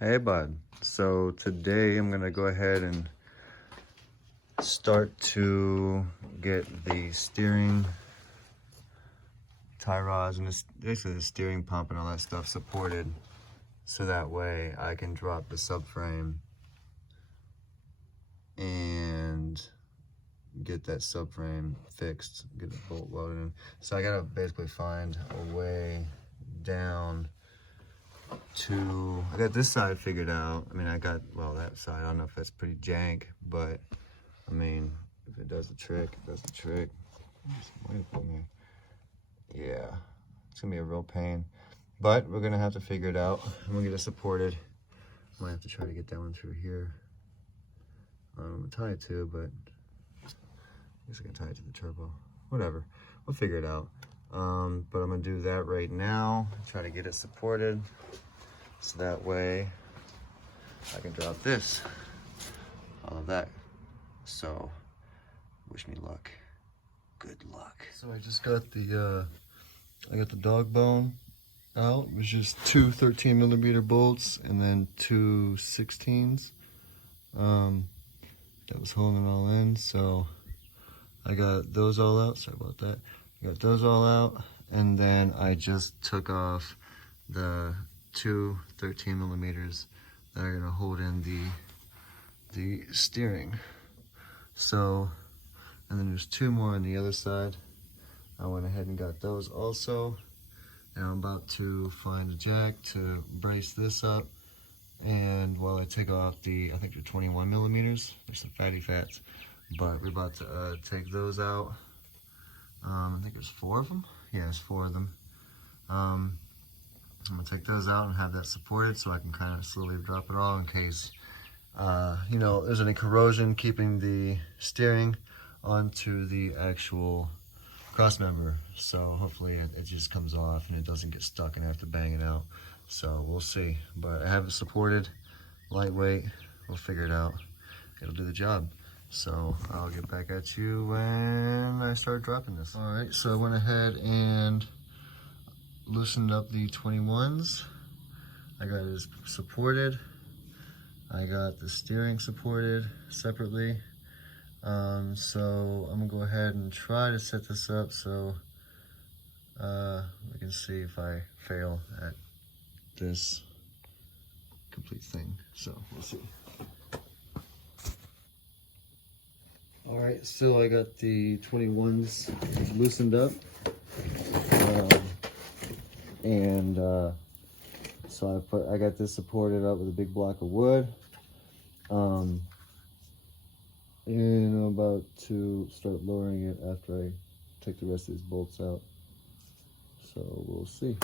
Hey bud, so today I'm gonna go ahead and start to get the steering tie rods and basically the steering pump and all that stuff supported, so that way I can drop the subframe and get that subframe fixed, get the bolt welded in. So I gotta basically find a way down I got this side figured out. I mean, I got, well, that side, I don't know if that's pretty jank, but I mean, if it does the trick, it does the trick. Yeah, it's gonna be a real pain, but we're gonna have to figure it out. I'm gonna get it supported. I might have to try to get that one through here. I'm gonna tie it to, but I guess I can tie it to the turbo. Whatever, we'll figure it out. But I'm gonna do that right now, try to get it supported, so that way I can drop this, all of that. So wish me luck. Good luck. So I just got the I got the dog bone out. It was just two 13mm bolts and then two 16s that was holding it all in. So I got those all out. Sorry about that. I got those all out, and then I just took off the two 13mm that are gonna hold in the steering. So, and then there's two more on the other side. I went ahead and got those also. And I'm about to find a jack to brace this up. And while I take off the, I think they're 21mm, there's some fatty fats, but we're about to take those out. I think there's 4 of them. Yeah, there's 4 of them. I'm gonna take those out and have that supported so I can kind of slowly drop it all in case, you know, there's any corrosion keeping the steering onto the actual cross member. So hopefully it just comes off and it doesn't get stuck and I have to bang it out. So we'll see, but I have it supported, lightweight. We'll figure it out. It'll do the job. So I'll get back at you when I start dropping this. All right, so I went ahead and loosened up the 21s. I got it supported. I got the steering supported separately. So I'm gonna go ahead and try to set this up so we can see if I fail at this complete thing. So we'll see. All right, so I got the 21s loosened up. So I got this supported up with a big block of wood. And I'm about to start lowering it after I take the rest of these bolts out. So we'll see.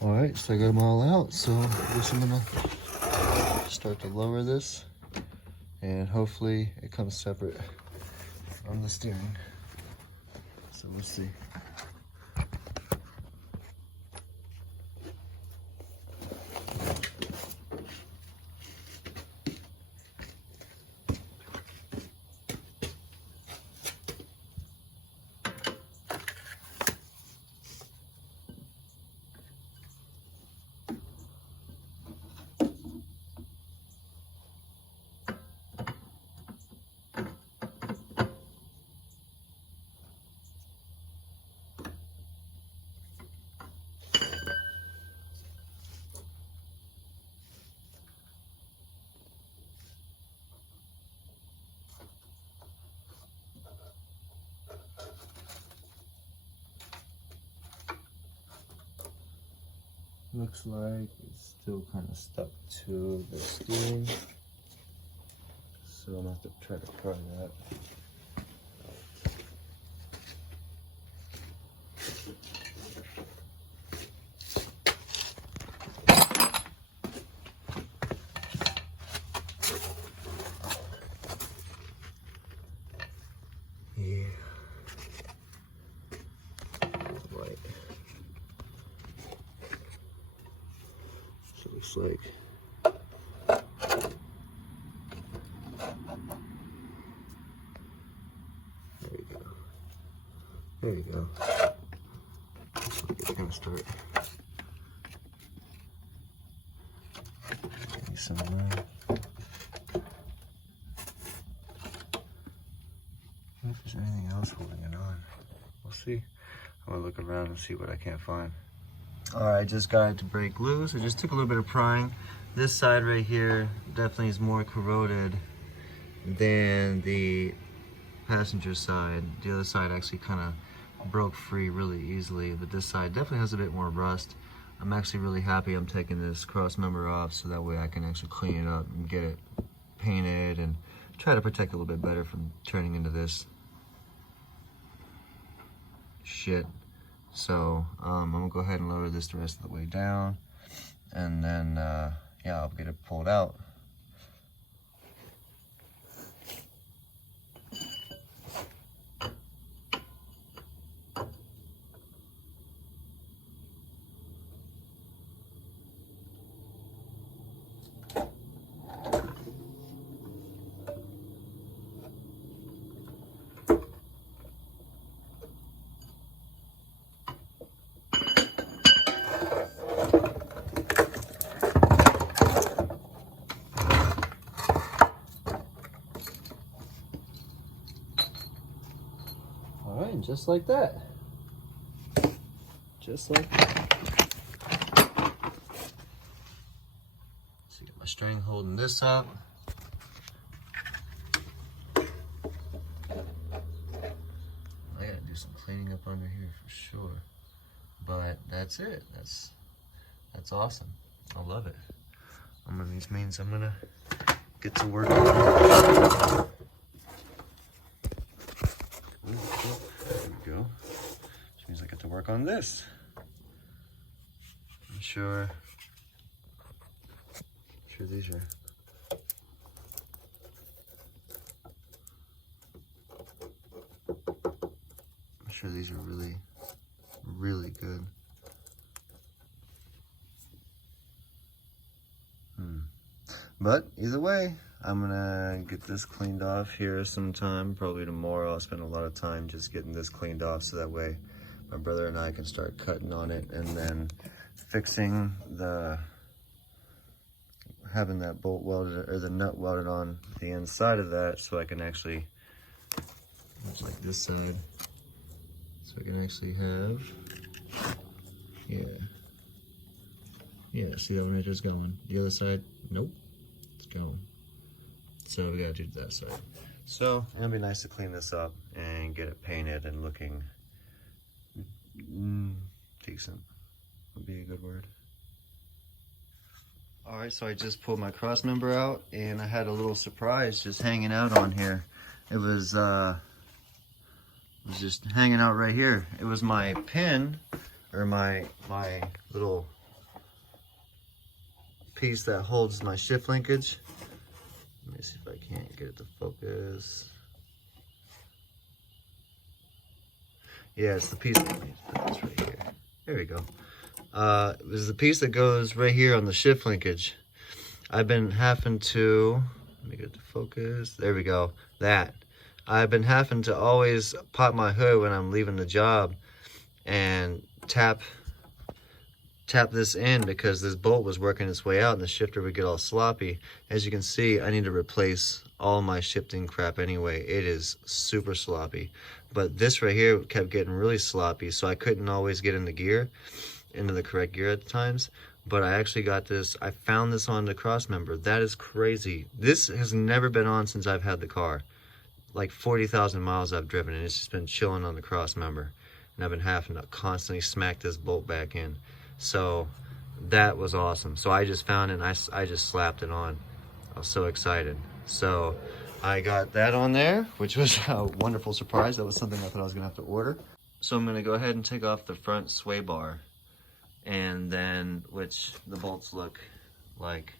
All right, so I got them all out. So I guess I'm gonna start to lower this, and hopefully it comes separate on the steering. So we'll see. Looks like it's still kind of stuck to the steering, so I'm gonna have to try to pry that. Yeah. Right. So it's like there you go. Looks like it's gonna start. Give me some room. I wonder if there's anything else holding it on. We'll see. I'm gonna look around and see what I can't find. Alright, I just got it to break loose. I just took a little bit of prying. This side right here definitely is more corroded than the passenger side. The other side actually kind of broke free really easily, but this side definitely has a bit more rust. I'm actually really happy I'm taking this cross member off so that way I can actually clean it up and get it painted and try to protect it a little bit better from turning into this shit. So I'm gonna go ahead and lower this the rest of the way down, and then yeah, I'll get it pulled out. Alright, just like that. Just like that. So get my string holding this up. I gotta do some cleaning up under here for sure. But that's it. That's awesome. I love it. This means I'm gonna get to work on it. There we go. Which means I get to work on this. I'm sure these are really, really good. But either way, I'm gonna get this cleaned off here sometime, probably tomorrow. I'll spend a lot of time just getting this cleaned off so that way my brother and I can start cutting on it and then fixing having that bolt welded, or the nut welded on the inside of that, so I can actually, much like this side, so I can actually have, yeah, see that one right there's going. The other side, nope, it's going. So we gotta do that side. So it'll be nice to clean this up and get it painted and looking decent, would be a good word. All right, so I just pulled my cross member out and I had a little surprise just hanging out on here. It was just hanging out right here. It was my pin, or my little piece that holds my shift linkage. Let me see if I can't get it to focus. Yeah, it's the piece. Let me put this right here. There we go. This is the piece that goes right here on the shift linkage. I've been having to, let me get it to focus. There we go. That. I've been having to always pop my hood when I'm leaving the job and tap this in, because this bolt was working its way out and the shifter would get all sloppy. As you can see, I need to replace all my shifting crap anyway. It is super sloppy. But this right here kept getting really sloppy, so I couldn't always get into the correct gear at times. But I actually got this, I found this on the cross member. That is crazy. This has never been on since I've had the car. Like 40,000 miles I've driven, and it's just been chilling on the cross member. And I've been having to constantly smack this bolt back in. So that was awesome. So I just found it and I just slapped it on. I was so excited. So I got that on there, which was a wonderful surprise. That was something I thought I was gonna have to order. So I'm gonna go ahead and take off the front sway bar, and then, which the bolts look like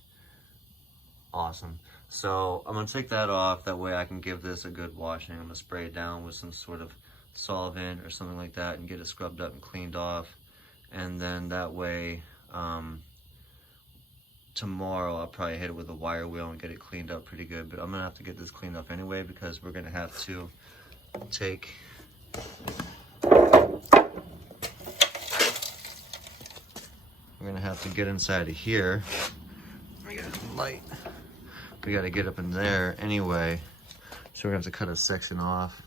awesome. So I'm gonna take that off, that way I can give this a good washing. I'm gonna spray it down with some sort of solvent or something like that and get it scrubbed up and cleaned off. And then that way, tomorrow I'll probably hit it with a wire wheel and get it cleaned up pretty good. But I'm gonna have to get this cleaned up anyway, because we're gonna have to take get inside of here. We got light. We got to get up in there anyway, so we're gonna have to cut a section off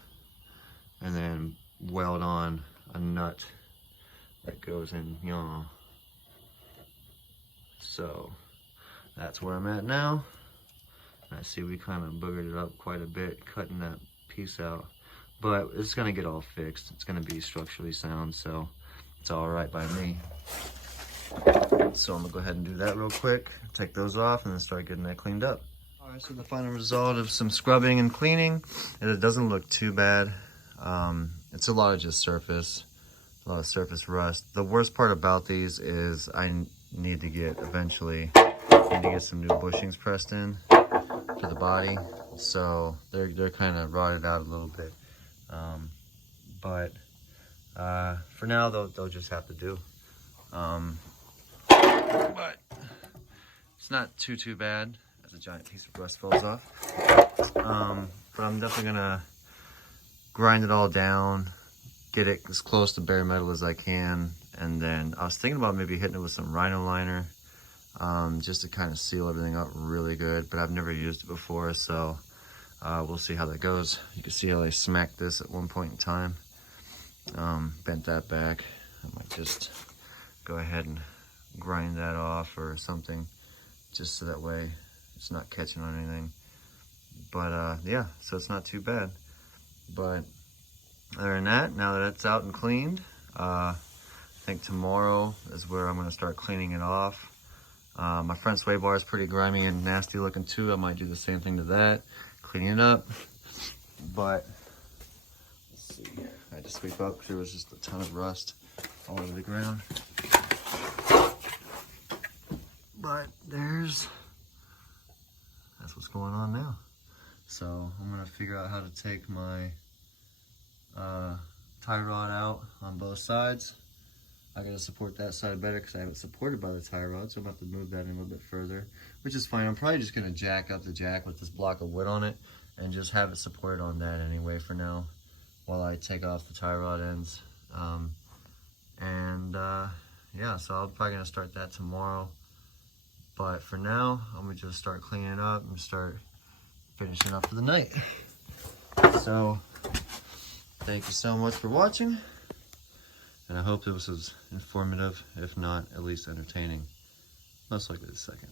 and then weld on a nut that goes in here. So that's where I'm at now. I see we kind of boogered it up quite a bit cutting that piece out, but it's gonna get all fixed. It's gonna be structurally sound, so it's all right by me. So I'm gonna go ahead and do that real quick, take those off, and then start getting that cleaned up. All right, so the final result of some scrubbing and cleaning, and it doesn't look too bad. It's a lot of just surface, a lot of surface rust. The worst part about these is I need to get some new bushings pressed in for the body. So they're kind of rotted out a little bit. But for now, they'll just have to do. But it's not too bad as a giant piece of rust falls off. But I'm definitely gonna grind it all down, get it as close to bare metal as I can, and then I was thinking about maybe hitting it with some Rhino liner, just to kind of seal everything up really good. But I've never used it before, so we'll see how that goes. You can see how I smacked this at one point in time, bent that back. I might just go ahead and grind that off or something, just so that way it's not catching on anything. But yeah, so it's not too bad. But other than that, now that it's out and cleaned, I think tomorrow is where I'm going to start cleaning it off. My front sway bar is pretty grimy and nasty looking too. I might do the same thing to that, clean it up. But let's see, I had to sweep up because there was just a ton of rust all over the ground. But that's what's going on now. So I'm gonna figure out how to take my tie rod out on both sides. I gotta support that side better because I have it supported by the tie rod, so I'm gonna have to move that in a little bit further, which is fine. I'm probably just gonna jack up the jack with this block of wood on it and just have it supported on that anyway for now, while I take off the tie rod ends. Yeah, so I'm probably gonna start that tomorrow. But for now, I'm gonna just start cleaning it up and start finishing up for the night. So thank you so much for watching, and I hope this was informative, if not at least entertaining. Most likely the second.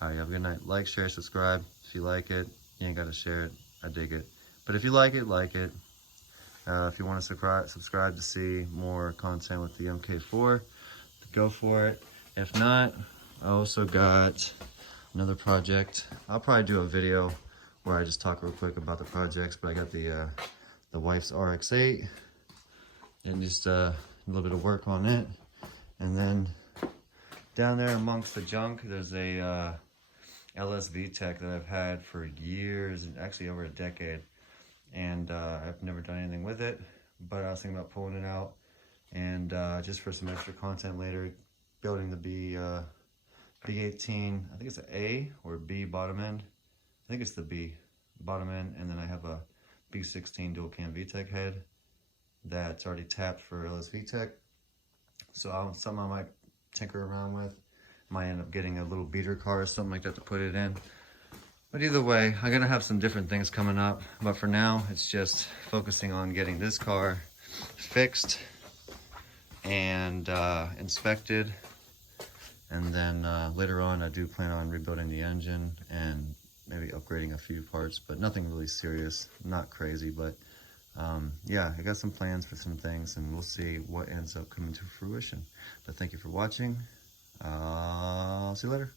All right, have a good night. Like, share, subscribe. If you like it, you ain't gotta share it. I dig it. But if you like it, like it. If you want to subscribe to see more content with the MK4, go for it. If not, I also got another project. I'll probably do a video where I just talk real quick about the projects, but I got the wife's RX-8 and just a little bit of work on it. And then down there amongst the junk, there's a LSV Tech that I've had for years, actually over a decade. And I've never done anything with it, but I was thinking about pulling it out and just for some extra content later, building the B18, I think it's an A or B bottom end. I think it's the B bottom end, and then I have a B16 dual cam VTEC head that's already tapped for LSV Tech. So something I might tinker around with. Might end up getting a little beater car or something like that to put it in. But either way, I'm gonna have some different things coming up. But for now, it's just focusing on getting this car fixed and inspected. And then later on, I do plan on rebuilding the engine and maybe upgrading a few parts, but nothing really serious, not crazy. But yeah, I got some plans for some things, and we'll see what ends up coming to fruition. But thank you for watching. I'll see you later.